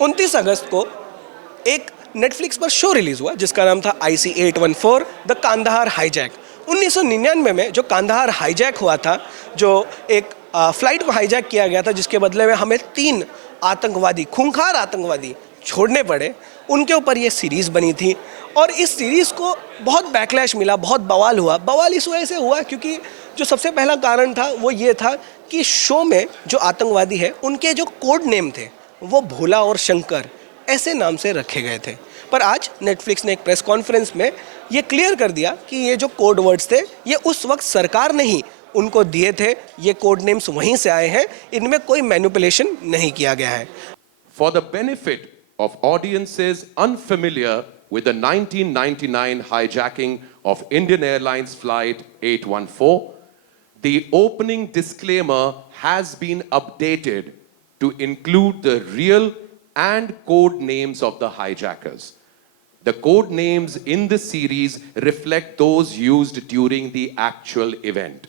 29 अगस्त को एक नेटफ्लिक्स पर शो रिलीज हुआ जिसका नाम था IC-814 द कांदाहार हाईजैक। 1999 में जो कांदाहार हाईजैक हुआ था, जो एक फ्लाइट को हाईजैक किया गया था जिसके बदले में हमें 3 आतंकवादी, खूंखार आतंकवादी छोड़ने पड़े, उनके ऊपर ये सीरीज़ बनी थी। और इस सीरीज़ को बहुत बैकलैश मिला, बहुत बवाल हुआ। बवाल इस वजह से हुआ क्योंकि जो सबसे पहला कारण था वो ये था कि शो में जो आतंकवादी है उनके जो कोड नेम थे वो भोला और शंकर ऐसे नाम से रखे गए थे। पर आज नेटफ्लिक्स ने एक प्रेस कॉन्फ्रेंस में ये क्लियर कर दिया कि ये जो कोड वर्ड्स थे ये उस वक्त सरकार ने ही उनको दिए थे, ये कोड नेम्स वहीं से आए हैं, इनमें कोई मैनिपुलेशन नहीं किया गया है। For the benefit of audiences unfamiliar with the 1999 hijacking of Indian Airlines Flight 814, the opening disclaimer has been updated to include the real and code names of the hijackers. The code names in the series reflect those used during the actual event.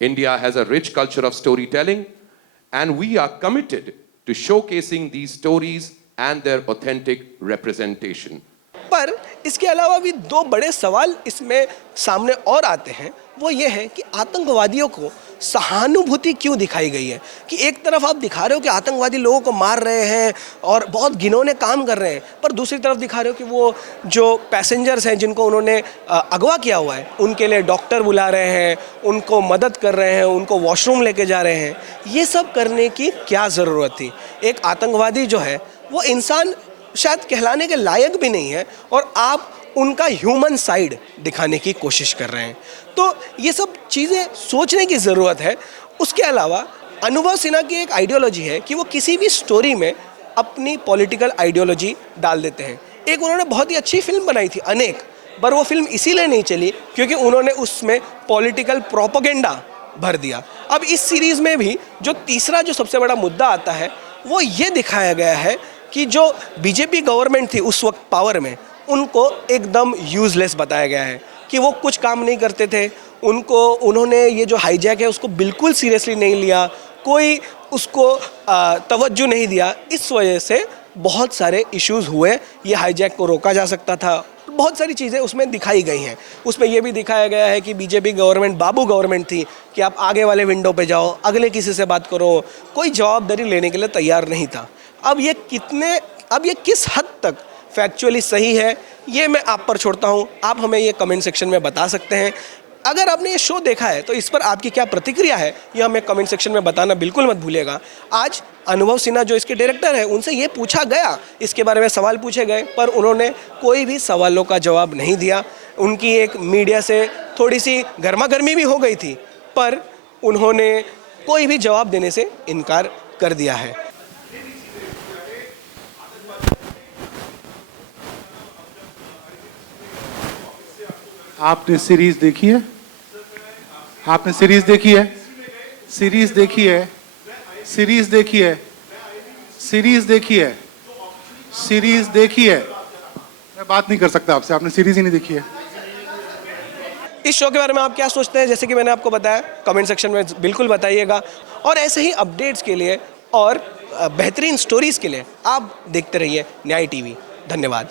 India has a rich culture of storytelling, and we are committed to showcasing these stories and their authentic representation. पर इसके अलावा भी 2 बड़े सवाल इसमें सामने और आते हैं। वो ये है कि आतंकवादियों को सहानुभूति क्यों दिखाई गई है कि एक तरफ आप दिखा रहे हो कि आतंकवादी लोगों को मार रहे हैं और बहुत घिनौने काम कर रहे हैं, पर दूसरी तरफ दिखा रहे हो कि वो जो पैसेंजर्स हैं जिनको उन्होंने अगवा किया हुआ है उनके लिए डॉक्टर बुला रहे हैं, उनको मदद कर रहे हैं, उनको वॉशरूम लेके जा रहे हैं। ये सब करने की क्या ज़रूरत थी? एक आतंकवादी जो है वो इंसान शायद कहलाने के लायक भी नहीं है और आप उनका ह्यूमन साइड दिखाने की कोशिश कर रहे हैं। तो ये सब चीज़ें सोचने की ज़रूरत है। उसके अलावा अनुभव सिन्हा की एक आइडियोलॉजी है कि वो किसी भी स्टोरी में अपनी पॉलिटिकल आइडियोलॉजी डाल देते हैं। एक उन्होंने बहुत ही अच्छी फिल्म बनाई थी अनेक, पर वो फिल्म इसीलिए नहीं चली क्योंकि उन्होंने उसमें पॉलिटिकल प्रोपेगेंडा भर दिया। अब इस सीरीज़ में भी जो तीसरा जो सबसे बड़ा मुद्दा आता है वो ये दिखाया गया है कि जो बीजेपी गवर्नमेंट थी उस वक्त पावर में, उनको एकदम यूज़लेस बताया गया है कि वो कुछ काम नहीं करते थे। उन्होंने ये जो हाईजैक है उसको बिल्कुल सीरियसली नहीं लिया, कोई उसको तवज्जो नहीं दिया। इस वजह से बहुत सारे इश्यूज़ हुए। ये हाईजैक को रोका जा सकता था। बहुत सारी चीज़ें उसमें दिखाई गई हैं। उसमें ये भी दिखाया गया है कि बीजेपी गवर्नमेंट बाबू गवर्नमेंट थी कि आप आगे वाले विंडो पे जाओ, अगले किसी से बात करो, कोई जवाबदारी लेने के लिए तैयार नहीं था। अब ये किस हद तक फैक्चुअली सही है ये मैं आप पर छोड़ता हूँ। आप हमें ये कमेंट सेक्शन में बता सकते हैं। अगर आपने ये शो देखा है तो इस पर आपकी क्या प्रतिक्रिया है ये हमें कमेंट सेक्शन में बताना बिल्कुल मत भूलिएगा। आज अनुभव सिन्हा जो इसके डायरेक्टर हैं उनसे ये पूछा गया, इसके बारे में सवाल पूछे गए, पर उन्होंने कोई भी सवालों का जवाब नहीं दिया। उनकी एक मीडिया से थोड़ी सी गर्मा गर्मी भी हो गई थी, पर उन्होंने कोई भी जवाब देने से इनकार कर दिया है। आपने सीरीज देखी है? आपने सीरीज देखी है? सीरीज देखी है? सीरीज देखी है? सीरीज देखी है? सीरीज देखी है? मैं बात नहीं कर सकता आपसे, आपने सीरीज ही नहीं देखी है। इस शो के बारे में आप क्या सोचते हैं? जैसे कि मैंने आपको बताया, कमेंट सेक्शन में बिल्कुल बताइएगा। और ऐसे ही अपडेट्स के लिए और बेहतरीन स्टोरीज के लिए आप देखते रहिए न्याय टीवी। धन्यवाद।